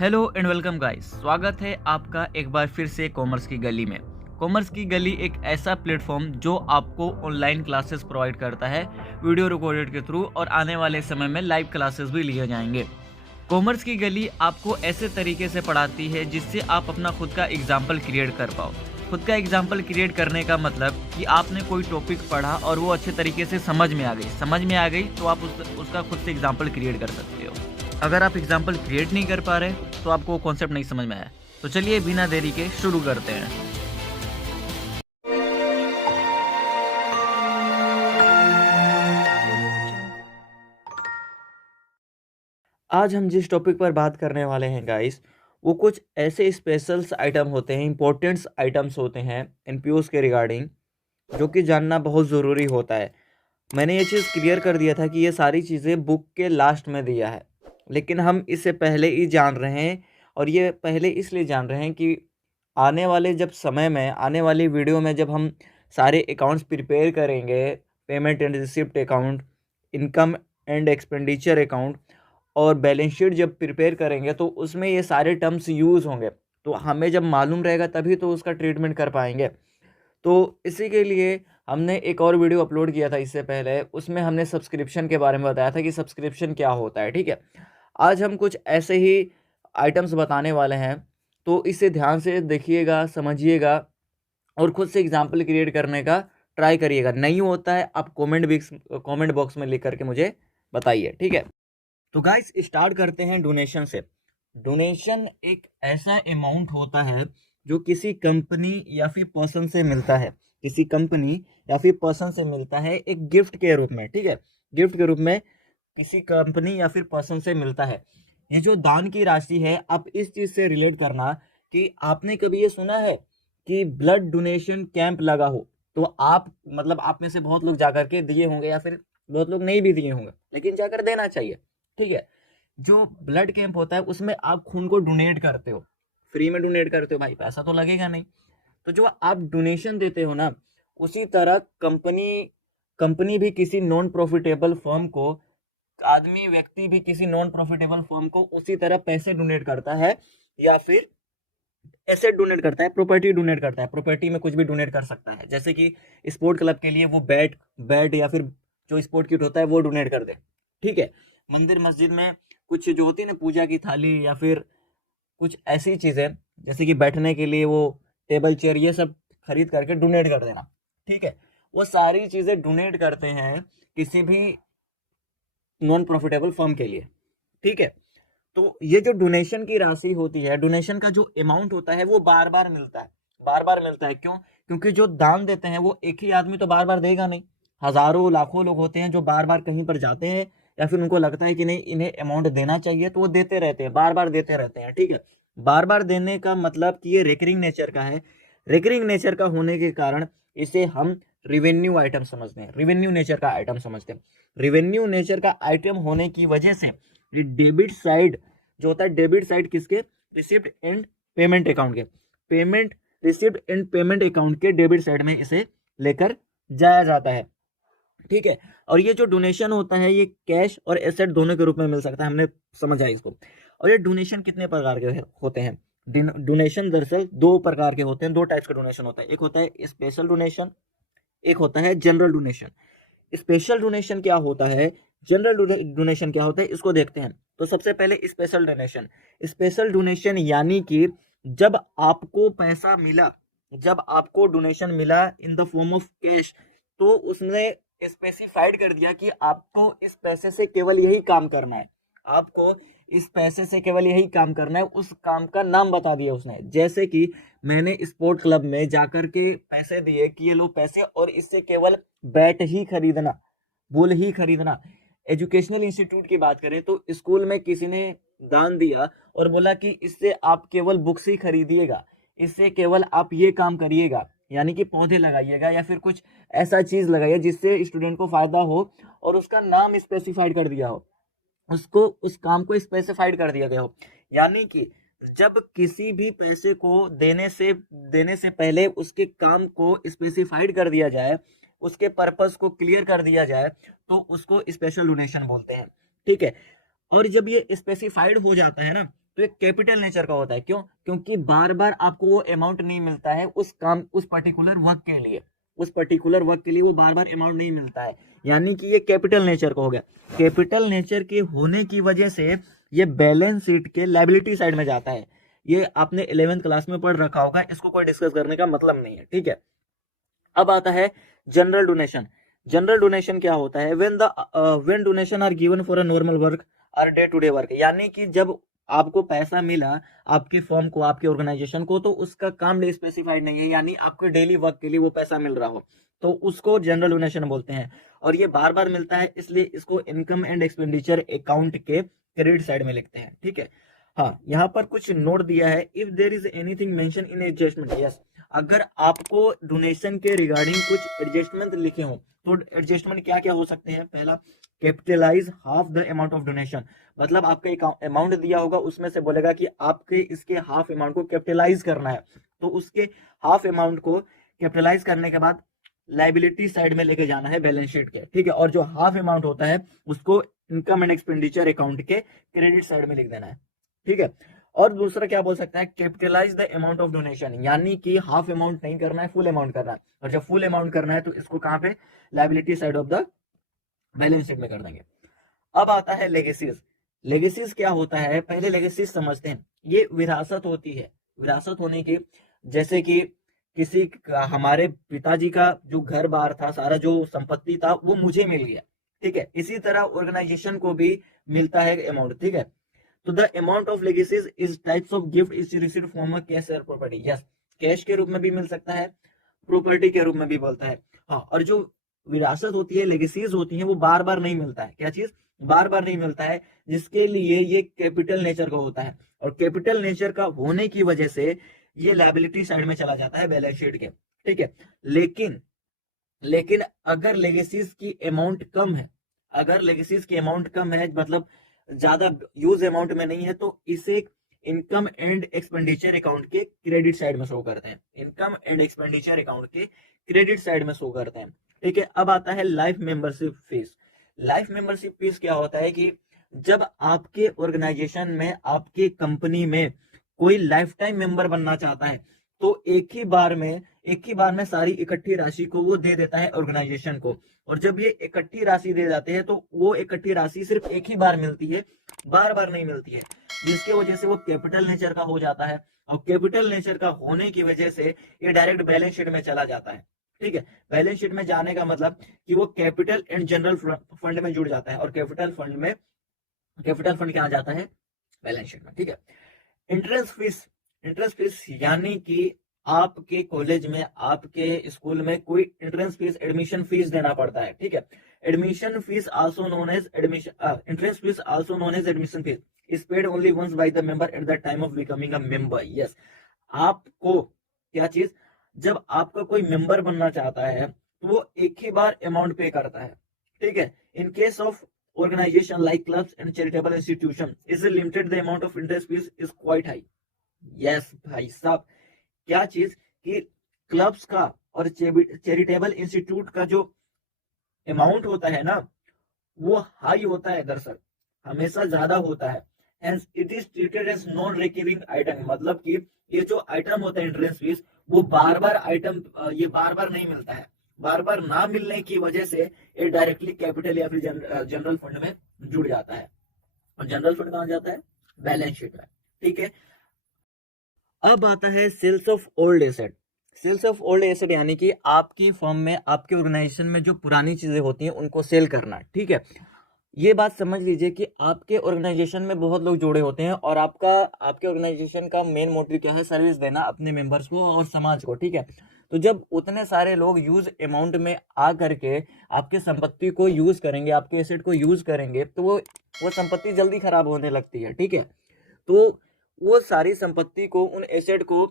Hello and welcome guys, स्वागत है आपका एक बार फिर से कॉमर्स की गली में। कॉमर्स की गली एक ऐसा प्लेटफॉर्म जो आपको ऑनलाइन क्लासेस प्रोवाइड करता है वीडियो रिकॉर्डेड के थ्रू, और आने वाले समय में लाइव क्लासेस भी लिए जाएंगे। कॉमर्स की गली आपको ऐसे तरीके से पढ़ाती है जिससे आप अपना खुद का एग्जाम्पल क्रिएट कर पाओ। खुद का एग्जाम्पल क्रिएट करने का मतलब कि आपने कोई टॉपिक पढ़ा और वो अच्छे तरीके से समझ में आ गई तो आप उसका खुद से एग्जाम्पल क्रिएट कर सकते हो। अगर आप एग्जाम्पल क्रिएट नहीं कर पा रहे तो आपको कॉन्सेप्ट नहीं समझ में आया, तो चलिए बिना देरी के शुरू करते हैं। आज हम जिस टॉपिक पर बात करने वाले हैं गाइस, वो कुछ ऐसे स्पेशल्स आइटम होते हैं, इंपॉर्टेंट्स आइटम्स होते हैं एनपीओस के रिगार्डिंग, जो कि जानना बहुत ज़रूरी होता है। मैंने ये चीज़ क्लियर कर दिया था कि ये सारी चीज़ें बुक के लास्ट में दिया है, लेकिन हम इससे पहले ही जान रहे हैं। और ये पहले इसलिए जान रहे हैं कि आने वाले जब समय में, आने वाली वीडियो में जब हम सारे अकाउंट्स प्रिपेयर करेंगे, payment and receipt account, income and expenditure account और बैलेंस शीट जब प्रिपेयर करेंगे, तो उसमें ये सारे टर्म्स यूज़ होंगे। तो हमें जब मालूम रहेगा तभी तो उसका ट्रीटमेंट कर पाएंगे। तो इसी के लिए हमने एक और वीडियो अपलोड किया था इससे पहले, उसमें हमने सब्सक्रिप्शन के बारे में बताया था कि सब्सक्रिप्शन क्या होता है। ठीक है, आज हम कुछ ऐसे ही आइटम्स बताने वाले हैं, तो इसे ध्यान से देखिएगा, समझिएगा और खुद से एग्जाम्पल क्रिएट करने का ट्राई करिएगा। नहीं होता है आप कमेंट बॉक्स में लिख करके मुझे बताइए। ठीक है, तो गाइस स्टार्ट करते हैं डोनेशन से। डोनेशन एक ऐसा अमाउंट होता है जो किसी कंपनी या फिर पर्सन से मिलता है, किसी कंपनी या फिर पर्सन से मिलता है एक गिफ्ट के रूप में। ठीक है, गिफ्ट के रूप में किसी कंपनी या फिर पर्सन से मिलता है। ये जो दान की राशि है, आप इस चीज से रिलेट करना कि आपने कभी ये सुना है कि ब्लड डोनेशन कैंप लगा हो, तो आप मतलब आप में से बहुत लोग जाकर के दिए होंगे या फिर बहुत लोग नहीं भी दिए होंगे, लेकिन जाकर देना चाहिए। ठीक है, जो ब्लड कैंप होता है उसमें आप खून को डोनेट करते हो, फ्री में डोनेट करते हो, भाई पैसा तो लगेगा नहीं। तो जो आप डोनेशन देते हो ना, उसी तरह कंपनी कंपनी भी किसी नॉन प्रॉफिटेबल फर्म को, आदमी व्यक्ति भी किसी नॉन प्रॉफिटेबल फर्म को उसी तरह पैसे डोनेट करता है, या फिर एसेट डोनेट करता है, प्रॉपर्टी डोनेट करता है। प्रॉपर्टी में कुछ भी डोनेट कर सकता है, जैसे कि स्पोर्ट क्लब के लिए वो बैट बैट या फिर जो स्पोर्ट किट होता है वो डोनेट कर दे। ठीक है, मंदिर मस्जिद में कुछ जो होती है ना, पूजा की थाली या फिर कुछ ऐसी चीजें, जैसे कि बैठने के लिए वो टेबल चेयर, ये सब खरीद करके डोनेट कर देना। ठीक है, वो सारी चीजें डोनेट करते हैं किसी भी नॉन प्रॉफिटेबल फर्म के लिए। ठीक है, तो ये जो डोनेशन की राशि होती है, डोनेशन का जो अमाउंट होता है, वो बार बार मिलता है। बार बार मिलता है क्यों? क्योंकि जो दान देते हैं वो एक ही आदमी तो बार बार देगा नहीं। हजारों लाखों लोग होते हैं जो बार बार कहीं पर जाते हैं, या फिर उनको लगता है कि नहीं इन्हें अमाउंट देना चाहिए, तो वो देते रहते हैं, बार बार देते रहते हैं। ठीक है, बार बार देने का मतलब कि ये रेकरिंग नेचर का है। रेकरिंग नेचर का होने के कारण इसे हम रिवेन्यू आइटम समझते हैं, रिवेन्यू नेचर का आइटम समझते हैं। रिवेन्यू नेचर का आइटम होने की वजह से ये डेबिट साइड जो होता है, डेबिट साइड किसके? रिसिप्ट एंड पेमेंट अकाउंट के, payment receipt and payment account के डेबिट साइड में इसे लेकर जाया जाता है। ठीक है, और ये जो डोनेशन होता है ये कैश और एसेट दोनों के रूप में मिल सकता है, हमने समझा इसको। और ये डोनेशन कितने प्रकार के होते हैं? डोनेशन दरअसल दो प्रकार के होते हैं, दो टाइप्स का डोनेशन होता है। एक होता है स्पेशल डोनेशन, एक होता है जनरल डोनेशन। स्पेशल डोनेशन क्या होता है, जनरल डोनेशन क्या होता है, इसको देखते हैं। तो सबसे पहले स्पेशल डोनेशन। स्पेशल डोनेशन यानी कि जब आपको पैसा मिला, जब आपको डोनेशन मिला in the form of cash, तो उसने स्पेसिफाइड कर दिया कि आपको इस पैसे से केवल यही काम करना है, आपको इस पैसे से केवल यही काम करना है। उस काम का नाम बता दिया उसने, जैसे कि मैंने स्पोर्ट क्लब में जाकर के पैसे दिए कि ये लो पैसे, और इससे केवल बैट ही खरीदना, बॉल ही खरीदना। एजुकेशनल इंस्टीट्यूट की बात करें तो स्कूल में किसी ने दान दिया और बोला कि इससे आप केवल बुक्स ही खरीदिएगा, इससे केवल आप ये काम करिएगा, यानी कि पौधे लगाइएगा या फिर कुछ ऐसा चीज लगाइए जिससे स्टूडेंट को फायदा हो, और उसका नाम स्पेसिफाइड कर दिया हो, उसको उस काम को स्पेसिफाइड कर दिया गया हो। यानी कि जब किसी भी पैसे को देने से पहले उसके काम को स्पेसिफाइड कर दिया जाए, उसके पर्पस को क्लियर कर दिया जाए, तो उसको स्पेशल डोनेशन बोलते हैं। ठीक है, और जब ये स्पेसिफाइड हो जाता है ना, तो ये कैपिटल नेचर का होता है। क्यों? क्योंकि बार बार आपको वो अमाउंट नहीं मिलता है उस काम, उस पर्टिकुलर वर्क के लिए, उस पर्टिकुलर वर्क के लिए वो बार बार अमाउंट नहीं मिलता है, यानी कि ये कैपिटल नेचर का हो गया। कैपिटल नेचर के होने की वजह से ये बैलेंस शीट के लायबिलिटी साइड में जाता है। ये आपने 11th क्लास में पढ़ रखा होगा, इसको कोई डिस्कस करने का मतलब नहीं है, ठीक है। अब आता है जनरल डोनेशन। जनरल डोनेशन क्या होता है? When donation are given for a normal work और डे टू डे वर्क, यानी कि जब आपको पैसा मिला आपकी फर्म को, आपके ऑर्गेनाइजेशन को, तो उसका काम स्पेसिफाइड नहीं है, यानी आपके डेली वर्क के लिए वो पैसा मिल रहा हो, तो उसको जनरल डोनेशन बोलते हैं। और ये बार बार मिलता है, इसलिए इसको इनकम एंड एक्सपेंडिचर अकाउंट के क्रेडिट साइड में लिखते हैं, ठीक है। हाँ, यहाँ पर कुछ नोट दिया है, if there is anything mention in adjustment, yes, अगर आपको डोनेशन के रिगार्डिंग कुछ एडजस्टमेंट लिखे हो तो एडजस्टमेंट क्या क्या हो सकते हैं? पहला, capitalize half the amount of donation, मतलब आपका अमाउंट दिया होगा उसमें से बोलेगा कि आपके इसके हाफ अमाउंट को कैपिटलाइज करना है, तो उसके हाफ अमाउंट को कैपिटलाइज करने के बाद लाइबिलिटी साइड में लेके जाना है बैलेंस शीट के, ठीक है। और जो हाफ अमाउंट होता है उसको इनकम एंड एक्सपेंडिचर अकाउंट के क्रेडिट साइड में लिख देना है, ठीक है। और दूसरा क्या बोल सकता है? Capitalize the amount of donation, यानी कि हाफ अमाउंट नहीं करना है, फुल अमाउंट करना है। और जब फुल अमाउंट करना है तो इसको कहां पे? Liability side of the balance sheet में कर देंगे। अब आता है लेगेसीज। लेगेसीज क्या होता है? पहले लेगेसीज समझते हैं। ये विरासत होती है, विरासत होने की, जैसे कि किसी हमारे पिताजी का जो घर बार था, सारा जो संपत्ति था वो मुझे मिल गया, ठीक है। इसी तरह ऑर्गेनाइजेशन को भी मिलता है अमाउंट, ठीक है। तो the amount of legacies is types of gift is received from a cash और प्रॉपर्टी, यस, कैश के रूप में भी मिल सकता है, प्रॉपर्टी के रूप में भी बोलता है। हाँ, और जो विरासत होती है, लेगेसीज होती है, वो बार बार नहीं मिलता है। क्या चीज? बार बार नहीं मिलता है, जिसके लिए ये कैपिटल नेचर का होता है। और कैपिटल नेचर का होने की वजह से ये लायबिलिटी साइड में चला जाता है बैलेंस शीट के, ठीक है। लेकिन लेकिन अगर लेगेसीज की अमाउंट कम है, अगर लेगेसीज की अमाउंट कम है, मतलब ज्यादा यूज अमाउंट में नहीं है, तो इसे इनकम एंड एक्सपेंडिचर अकाउंट के क्रेडिट साइड में शो करते हैं, इनकम एंड एक्सपेंडिचर अकाउंट के क्रेडिट साइड में शो करते हैं, ठीक है। अब आता है life membership fees. Life membership fees क्या होता है कि जब आपके ऑर्गेनाइजेशन में, आपकी कंपनी में कोई लाइफ टाइम मेंबर बनना चाहता है, तो एक ही बार में सारी इकट्ठी राशि को वो दे देता है ऑर्गेनाइजेशन को। और जब ये इकट्ठी राशि दे जाते हैं तो वो इकट्ठी राशि सिर्फ एक ही बार मिलती है, बार बार नहीं मिलती है, जिसके वजह से वो कैपिटल नेचर का हो जाता है। और कैपिटल नेचर का होने की वजह से ये डायरेक्ट बैलेंस शीट में चला जाता है, ठीक है। बैलेंस शीट में जाने का मतलब कि वो कैपिटल एंड जनरल फंड में जुड़ जाता है, और कैपिटल फंड क्या आ जाता है? बैलेंस शीट में, ठीक है। इंट्रेंस फीस, इंट्रेंस फीस यानी कि आपके कॉलेज में, आपके स्कूल में कोई एंट्रेंस फीस, एडमिशन फीस देना पड़ता है, ठीक है। Admission fees also known as admission, entrance fees also known as admission fees is paid only once by the member at the time of becoming a member, yes. आपको क्या चीज? जब आपका कोई मेंबर बनना चाहता है तो वो एक ही बार अमाउंट पे करता है, ठीक है। In case of organization like clubs and charitable institution is limited, the amount of interest fees is quite high, yes भाई साहब। क्या चीज? कि क्लब्स का और चैरिटेबल इंस्टीट्यूट का जो अमाउंट होता है ना, वो हाई होता है, दरअसल हमेशा ज्यादा होता है। Hence it is treated as non recurring item, मतलब कि ये जो आइटम होता है इंट्रेंस फीस, वो बार बार आइटम, ये बार बार नहीं मिलता है। बार बार ना मिलने की वजह से ये डायरेक्टली कैपिटल या फिर जनरल फंड में जुड़ जाता है। और जनरल फंड कहां जाता है? बैलेंस शीट में, ठीक है। अब आता है sales of old asset. Sales of old asset यानी कि आपकी फर्म में, आपके ऑर्गेनाइजेशन में जो पुरानी चीजें होती हैं उनको सेल करना, ठीक है। ये बात समझ लीजिए कि आपके ऑर्गेनाइजेशन में बहुत लोग जुड़े होते हैं, और आपके ऑर्गेनाइजेशन का मेन मोटिव क्या है? सर्विस देना अपने मेंबर्स को और समाज को, ठीक है। तो जब उतने सारे लोग यूज अमाउंट में आ करके आपके संपत्ति को यूज करेंगे, आपके एसेट को यूज करेंगे, तो वो संपत्ति जल्दी खराब होने लगती है, ठीक है। तो वो सारी संपत्ति को, उन एसेट को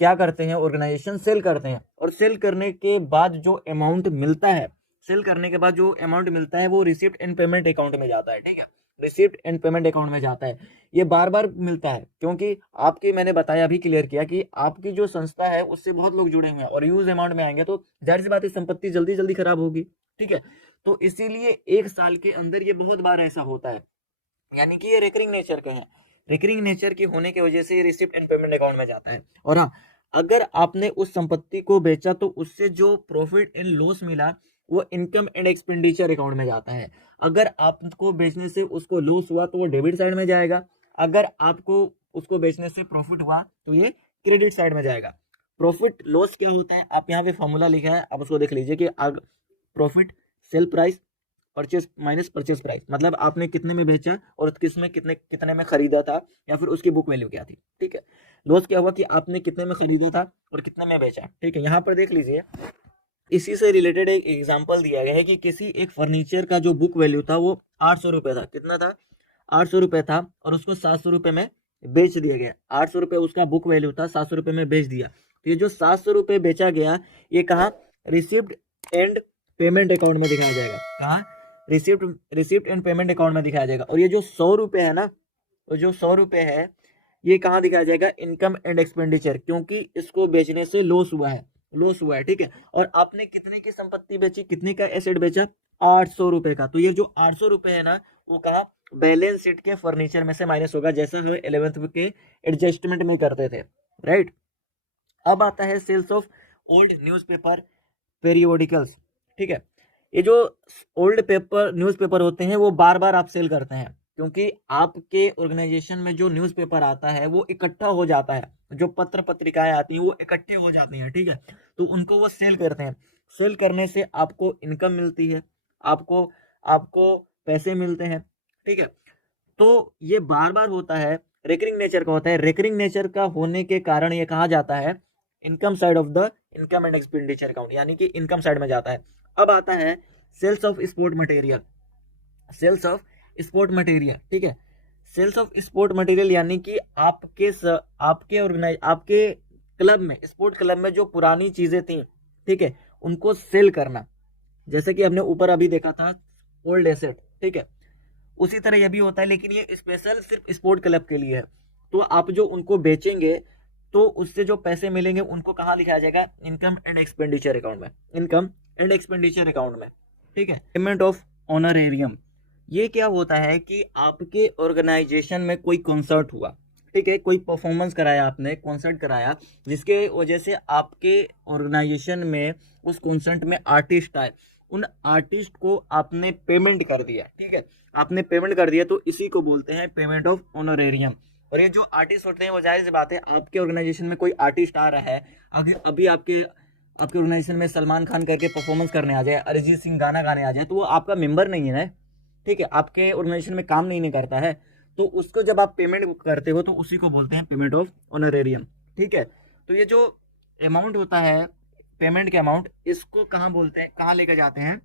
क्या करते हैं? ऑर्गेनाइजेशन सेल करते हैं, और सेल करने के बाद जो अमाउंट मिलता है, सेल करने के बाद जो अमाउंट मिलता है वो रिसिप्ट एंड पेमेंट अकाउंट में जाता है, ठीक है। रिसिप्ट एंड पेमेंट अकाउंट में जाता है। ये बार बार मिलता है, क्योंकि आपकी, मैंने बताया, अभी क्लियर किया कि आपकी जो संस्था है उससे बहुत लोग जुड़े हुए हैं, और यूज अमाउंट में आएंगे तो जाहिर सी बात है संपत्ति जल्दी जल्दी खराब होगी, ठीक है। तो इसीलिए एक साल के अंदर ये बहुत बार ऐसा होता है, यानी कि ये रिकरिंग नेचर के हैं। रिकरिंग नेचर की होने की वजह से रिसिप्ट एंड पेमेंट अकाउंट में जाता है। और हाँ, अगर आपने उस संपत्ति को बेचा तो उससे जो प्रॉफिट एंड लॉस मिला वो इनकम एंड एक्सपेंडिचर अकाउंट में जाता है। अगर आपको बेचने से उसको लॉस हुआ तो वो डेबिट साइड में जाएगा, अगर आपको उसको बेचने से प्रॉफिट हुआ तो ये क्रेडिट साइड में जाएगा। प्रॉफिट लॉस क्या होता है, आप यहाँ पे फॉर्मूला लिखा है, आप उसको देख लीजिए कि profit sale price purchase minus purchase price, मतलब आपने कितने में बेचा और किसमें कितने कितने में खरीदा था, या फिर उसकी बुक वैल्यू क्या थी। ठीक है, लॉस क्या हुआ कि आपने कितने में खरीदा था और कितने में बेचा। ठीक है, यहाँ पर देख लीजिए, इसी से रिलेटेड एक एग्जांपल दिया गया है कि किसी एक फर्नीचर का जो बुक वैल्यू था वो 800 रुपये था। कितना था? 800 रुपये था, और उसको 700 रुपये में बेच दिया गया। 800 रुपये उसका बुक वैल्यू था, 700 रुपये में बेच दिया। तो ये जो 700 रुपये बेचा गया, ये कहाँ? रिसिप्ट एंड पेमेंट अकाउंट में दिखाया जाएगा। कहाँ? रिसिप्ट एंड पेमेंट अकाउंट में दिखाया जाएगा। और ये जो 100 रुपये है ना, तो जो 100 रुपये है ये कहाँ दिखाया जाएगा? इनकम एंड एक्सपेंडिचर, क्योंकि इसको बेचने से लॉस हुआ है, लॉस हुआ है। ठीक है, और आपने कितने की संपत्ति बेची, कितने का एसेट बेचा? 800 रुपये का। तो ये जो 800 रुपये है ना, वो कहाँ? बैलेंस शीट के फर्नीचर में से माइनस होगा, जैसा हम 11th के एडजस्टमेंट में करते थे, राइट। अब आता है sales of old newspaper periodicals. ठीक है, ये जो ओल्ड पेपर न्यूज़पेपर होते हैं वो बार बार आप सेल करते हैं, क्योंकि आपके ऑर्गेनाइजेशन में जो न्यूज़पेपर आता है वो इकट्ठा हो जाता है, जो पत्र पत्रिकाएं आती हैं वो इकट्ठे हो जाती हैं। ठीक है, तो उनको वो सेल करते हैं। सेल करने से आपको इनकम मिलती है, आपको आपको पैसे मिलते हैं। ठीक है, तो ये बार बार होता है, रेकरिंग नेचर का होता है। रेकरिंग नेचर का होने के कारण ये कहा जाता है income side of the income and expenditure account, यानी कि इनकम साइड में जाता है। अब आता है sales of sport material. Sales of sport material, ठीक है, सेल्स ऑफ स्पोर्ट मटेरियल यानी कि आपके क्लब में, स्पोर्ट क्लब में जो पुरानी चीजें थी, ठीक है, उनको सेल करना। जैसे कि हमने ऊपर अभी देखा था ओल्ड एसेट, ठीक है, उसी तरह यह भी होता है, लेकिन ये स्पेशल सिर्फ स्पोर्ट क्लब के लिए है। तो आप जो उनको बेचेंगे तो उससे जो पैसे मिलेंगे उनको कहाँ लिखाया जाएगा? इनकम एंड एक्सपेंडिचर अकाउंट में, इनकम एंड एक्सपेंडिचर अकाउंट में। ठीक है, पेमेंट ऑफ ऑनरेरियम, ये क्या होता है कि आपके ऑर्गेनाइजेशन में कोई कॉन्सर्ट हुआ, ठीक है, कोई परफॉर्मेंस कराया, आपने कॉन्सर्ट कराया, जिसके वजह से आपके ऑर्गेनाइजेशन में उस कॉन्सर्ट में आर्टिस्ट आए, उन आर्टिस्ट को आपने पेमेंट कर दिया। ठीक है, आपने पेमेंट कर दिया, तो इसी को बोलते हैं पेमेंट ऑफ ऑनरेरियम। और ये जो आर्टिस्ट होते हैं वो जाहिर सी बात है, आपके ऑर्गेनाइजेशन में कोई आर्टिस्ट आ रहा है, अभी आपके ऑर्गेनाइजेशन में सलमान खान करके परफॉर्मेंस करने आ जाए, अरिजीत सिंह गाना गाने आ जाए, तो वो आपका मेंबर नहीं है ना, ठीक है, आपके ऑर्गेनाइजेशन में काम नहीं करता है, तो उसको जब आप पेमेंट करते हो तो उसी को बोलते हैं पेमेंट ऑफ ऑनरेरियम। ठीक है, तो ये जो अमाउंट होता है पेमेंट के अमाउंट, इसको कहाँ बोलते हैं, कहाँ लेकर जाते हैं?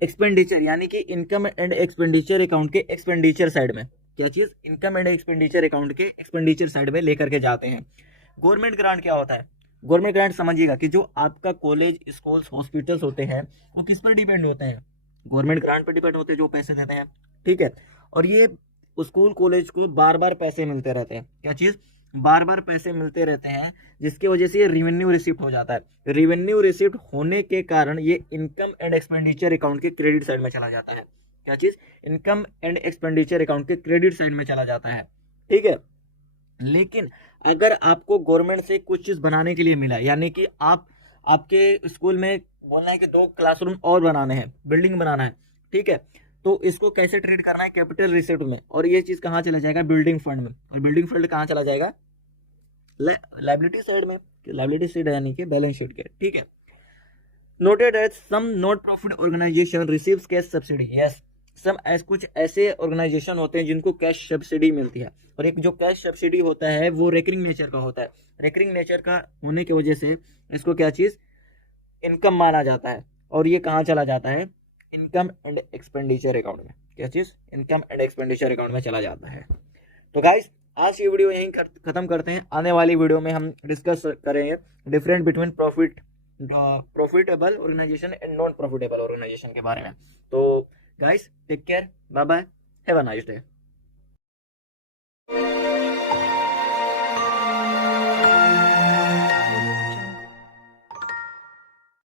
एक्सपेंडिचर, यानी कि इनकम एंड एक्सपेंडिचर अकाउंट के एक्सपेंडिचर साइड में। क्या चीज? इनकम एंड एक्सपेंडिचर अकाउंट के एक्सपेंडिचर साइड में लेकर के जाते हैं। गवर्नमेंट ग्रांट क्या होता है? गवर्नमेंट ग्रांट समझिएगा कि जो आपका कॉलेज, स्कूल्स, हॉस्पिटल्स होते हैं वो किस पर डिपेंड होते हैं? गवर्नमेंट ग्रांट पर डिपेंड होते हैं, जो पैसे देते हैं। ठीक है, और ये स्कूल कॉलेज को बार बार पैसे मिलते रहते हैं। क्या चीज? बार बार पैसे मिलते रहते हैं, जिसकी वजह से ये रिवेन्यू रिसिप्ट हो जाता है। रिवेन्यू रिसिप्ट होने के कारण ये इनकम एंड एक्सपेंडिचर अकाउंट के क्रेडिट साइड में चला जाता है। क्या चीज? इनकम एंड एक्सपेंडिचर अकाउंट के क्रेडिट साइड में चला जाता है। ठीक है, लेकिन अगर आपको गवर्नमेंट से कुछ चीज बनाने के लिए मिला, यानी कि आपके स्कूल में बोलना है कि 2 क्लासरूम और बनाने हैं, बिल्डिंग बनाना है, ठीक है, तो इसको कैसे ट्रीट करना है? कैपिटल रिसिप्ट में। और ये चीज कहाँ चला जाएगा? बिल्डिंग फंड में। और बिल्डिंग फंड कहाँ चला जाएगा? लाइबिलिटी साइड में। लाइबिलिटी साइड यानी कि बैलेंस शीट के। ठीक है, noted that some not profit organization receives cash subsidy. Yes, कुछ ऐसे ऑर्गेनाइजेशन होते हैं जिनको कैश सब्सिडी मिलती है, और एक जो कैश सब्सिडी होता है वो रेकरिंग नेचर का होता है। रेकरिंग नेचर का होने की वजह से इसको क्या चीज? इनकम माना जाता है, और ये कहाँ चला जाता है? इनकम एंड एक्सपेंडिचर अकाउंट में। क्या चीज? इनकम एंड एक्सपेंडिचर अकाउंट में चला जाता है। तो गाइस, आज की वीडियो यहीं खत्म करते हैं। आने वाली वीडियो में हम डिस्कस करेंगे different between profitable organization and non profitable organization के बारे में। तो guys, take care, bye bye, have a nice day.